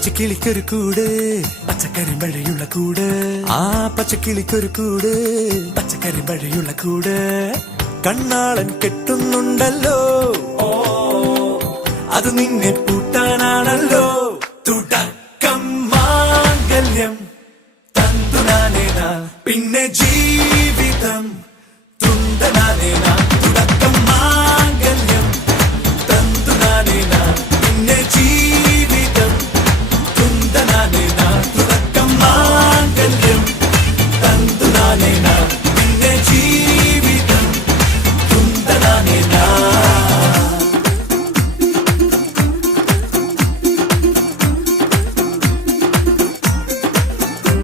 പച്ചക്കിളിക്കൊരു കൂട് പച്ചക്കറി മഴയുള്ള കൂട് ആ പച്ചക്കിളിക്കൊരു കൂട് പച്ചക്കറി മഴയുള്ള കൂട് കണ്ണാളൻ കെട്ടുന്നുണ്ടല്ലോ അത് നിന്നെ പൂട്ടാനാണല്ലോ തുടക്കം മാംഗല്യം തന്തുനാനേന പിന്നെ ജീവിതം തുണ്ടനാനേന തുടക്കം മാംഗല്യം തന്തുനാനേന പിന്നെ ജീവിതം